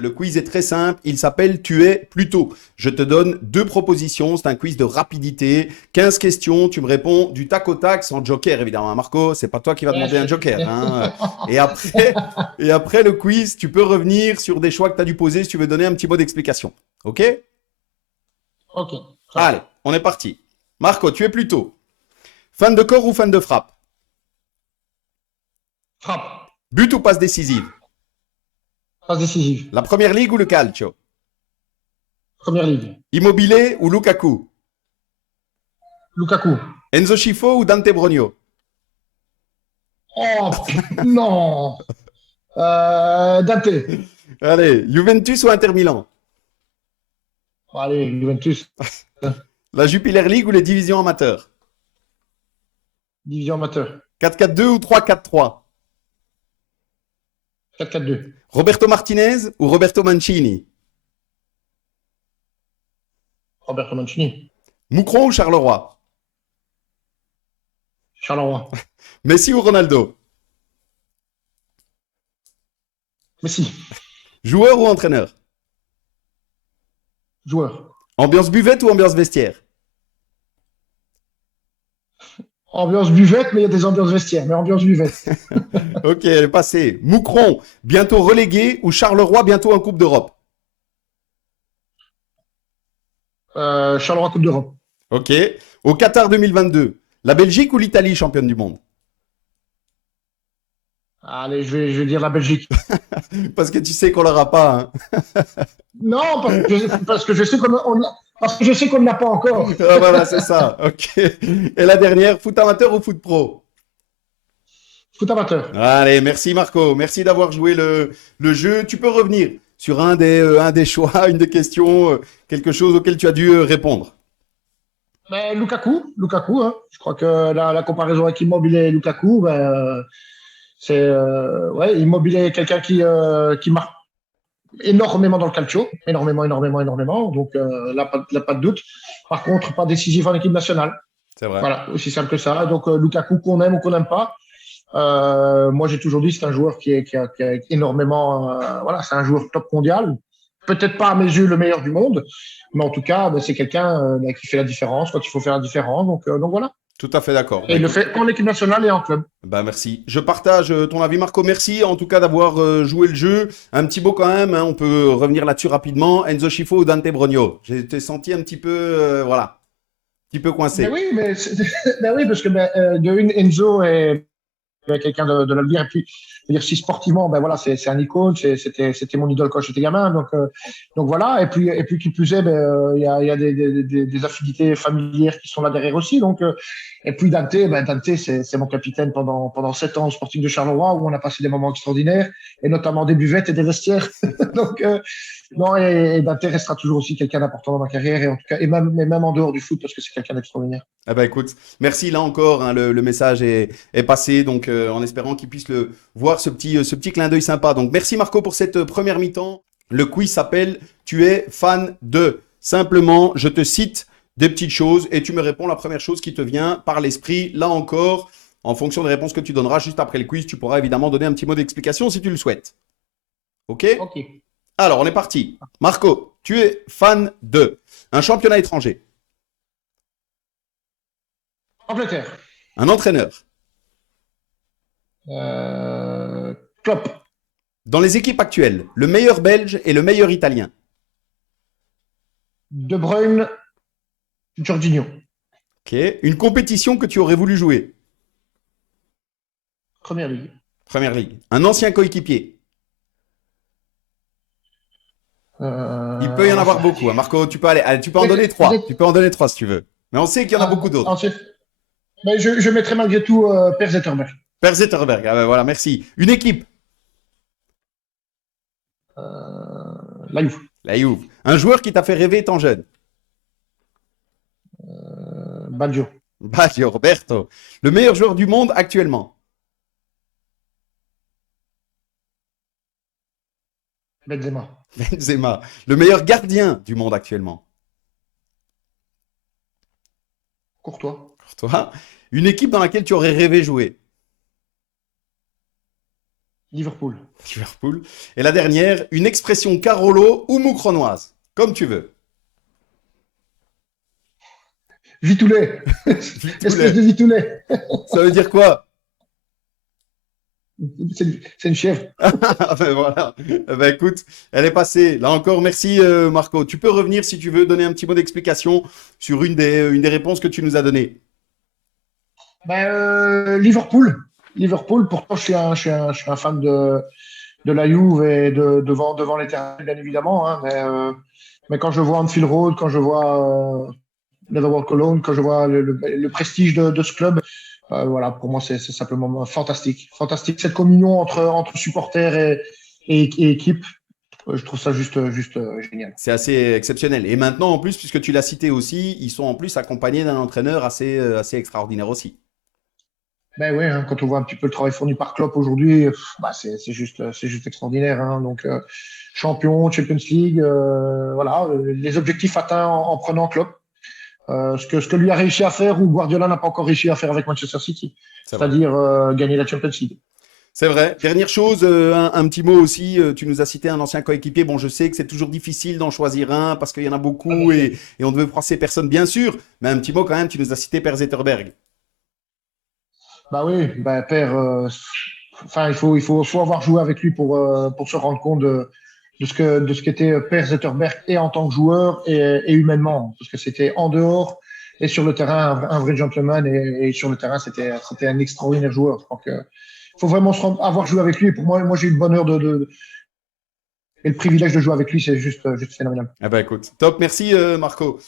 Le quiz est très simple. Il s'appelle Tu es plutôt. Je te donne deux propositions. C'est un quiz de rapidité. 15 questions. Tu me réponds du tac au tac, sans joker, évidemment. Marco, c'est pas toi qui vas Bien demander un sûr. joker, hein. Et après, et après le quiz, tu peux revenir sur des choix que tu as dû poser si tu veux donner un petit mot d'explication. OK? Ok, ça Allez, va. on est parti. Marco, tu es plutôt fan de corps ou fan de frappe? Frappe. But ou passe décisive? Passe décisive. La première ligue ou le calcio? Première ligue. Immobilier ou Lukaku? Lukaku. Enzo Schifo ou Dante Brogno? Oh, non. Dante. Allez, Juventus ou Inter Milan? Bon, allez, Juventus. La Jupiler League ou les divisions amateurs? Division amateur. 4-4-2 ou 3-4-3? 4-4-2. Roberto Martinez ou Roberto Mancini? Roberto Mancini. Moucron ou Charleroi? Charleroi. Messi ou Ronaldo? Messi. Joueur ou entraîneur? Joueur. Ambiance buvette ou ambiance vestiaire? Ambiance buvette, mais il y a des ambiances vestiaires. Mais ambiance buvette. Ok, elle est passée. Moucron, bientôt relégué ou Charleroi, bientôt en Coupe d'Europe? Charleroi Coupe d'Europe. Ok. Au Qatar 2022, la Belgique ou l'Italie championne du monde? Allez, je vais dire la Belgique. Parce que tu sais qu'on l'aura pas, hein. Non, parce que je sais parce que je sais qu'on ne l'a pas encore. Ah, voilà, c'est ça. Ok. Et la dernière, foot amateur ou foot pro? Foot amateur. Allez, merci Marco. Merci d'avoir joué le jeu. Tu peux revenir sur un des choix, une des questions, quelque chose auquel tu as dû répondre. Mais Lukaku, hein. Je crois que la comparaison avec Immobile et Lukaku, ben, c'est ouais, Immobile est quelqu'un qui marque énormément dans le calcio, énormément. Donc là, pas de doute. Par contre, pas décisif en équipe nationale. C'est vrai. Voilà, aussi simple que ça. Donc Lukaku qu'on aime ou qu'on n'aime pas. Moi, j'ai toujours dit c'est un joueur qui a énormément. Voilà, c'est un joueur top mondial. Peut-être pas à mes yeux le meilleur du monde, mais en tout cas, ben, c'est quelqu'un qui fait la différence quand il faut faire la différence. Donc voilà. Tout à fait d'accord. Et Bah il le écoute, fait en équipe nationale et en club. bah merci. Je partage ton avis, Marco. Merci en tout cas d'avoir joué le jeu. Un petit mot quand même, hein, on peut revenir là-dessus rapidement. Enzo Schifo ou Dante Brogno? J'ai été senti un petit peu, voilà, un petit peu Ben coincé. oui, ben oui, parce que de une, Enzo est quelqu'un de le dire. Et puis, je veux dire, si sportivement, ben voilà, c'est un icône, c'était mon idole quand j'étais gamin. Donc voilà. Et puis qui plus est, ben, il y a des affinités familières qui sont là derrière aussi. Donc, et puis Dante, c'est mon capitaine pendant 7 ans au Sporting de Charleroi où on a passé des moments extraordinaires et notamment des buvettes et des vestiaires. Donc, non, et Dante restera toujours aussi quelqu'un d'important dans ma carrière et en tout cas, et même en dehors du foot parce que c'est quelqu'un d'extraordinaire. Ah bah écoute, merci là encore, hein, le message est passé, donc en espérant qu'il puisse le voir ce petit clin d'œil sympa. Donc merci Marco pour cette première mi-temps. Le quiz s'appelle Tu es fan de. Simplement, je te cite des petites choses et tu me réponds la première chose qui te vient par l'esprit. Là encore, en fonction des réponses que tu donneras juste après le quiz, tu pourras évidemment donner un petit mot d'explication si tu le souhaites. Ok? Ok. Alors, on est parti. Marco, tu es fan de un championnat étranger, Angleterre. un entraîneur. Klopp. Dans les équipes actuelles, le meilleur belge et le meilleur italien. De Bruyne. Jorginho. Ok. Une compétition que tu aurais voulu jouer. Première ligue. Première ligue. Un ancien coéquipier. Il peut y en avoir Enfin, beaucoup, hein. Marco, tu peux aller, allez, tu peux en donner trois. Tu peut-être, peux en donner trois si tu veux. Mais on sait qu'il y en a beaucoup d'autres. ensuite, mais je mettrai malgré tout Per Zetterberg. Per Zetterberg, ah ben voilà, merci. Une équipe. La Juve. La Juve. Un joueur qui t'a fait rêver étant jeune. Baggio. Baggio, Roberto. Le meilleur joueur du monde actuellement. Benzema. Benzema. Le meilleur gardien du monde actuellement. Courtois. Pour toi. Une équipe dans laquelle tu aurais rêvé jouer. Liverpool. Liverpool. Et la dernière, une expression Carolo ou moucronoise, comme tu veux. Vitoulet. Espèce Vitoulet. de vitoulet. Ça veut dire quoi? C'est une chèvre. Ah ben voilà. Eh ben écoute, elle est passée. Là encore, merci Marco. Tu peux revenir si tu veux donner un petit mot d'explication sur une des réponses que tu nous as données. Liverpool. Liverpool, pourtant, je suis un fan de la Juve et devant les terrains, bien évidemment. Hein, mais quand je vois Anfield Road, quand je vois Netherworld Cologne, quand je vois le prestige de ce club, voilà, pour moi, c'est simplement fantastique. Fantastique. Cette communion entre supporters et équipe, je trouve ça juste génial. C'est assez exceptionnel. Et maintenant, en plus, puisque tu l'as cité aussi, ils sont en plus accompagnés d'un entraîneur assez extraordinaire aussi. Ben oui, hein, quand on voit un petit peu le travail fourni par Klopp aujourd'hui, c'est juste extraordinaire. Hein. Donc, champion, Champions League, voilà, les objectifs atteints en prenant Klopp. Ce que lui a réussi à faire ou Guardiola n'a pas encore réussi à faire avec Manchester City, C'est vrai. c'est-à-dire gagner la Champions League. C'est vrai. Dernière chose, un petit mot aussi. Tu nous as cité un ancien coéquipier. Bon, je sais que c'est toujours difficile d'en choisir un parce qu'il y en a Ah, bien beaucoup sûr. et on ne veut froisser personne, bien sûr. Mais un petit mot quand même. Tu nous as cité Per Zetterberg. Bah oui, bah père, enfin faut avoir joué avec lui pour se rendre compte de ce qu'était Per Zetterberg et en tant que joueur et humainement, parce que c'était en dehors et sur le terrain un vrai gentleman et sur le terrain c'était un extraordinaire joueur. Je crois que faut vraiment avoir joué avec lui. Et pour moi j'ai eu le bonheur et le privilège de jouer avec lui, c'est juste phénoménal. Ah bah écoute, top. Merci Marco.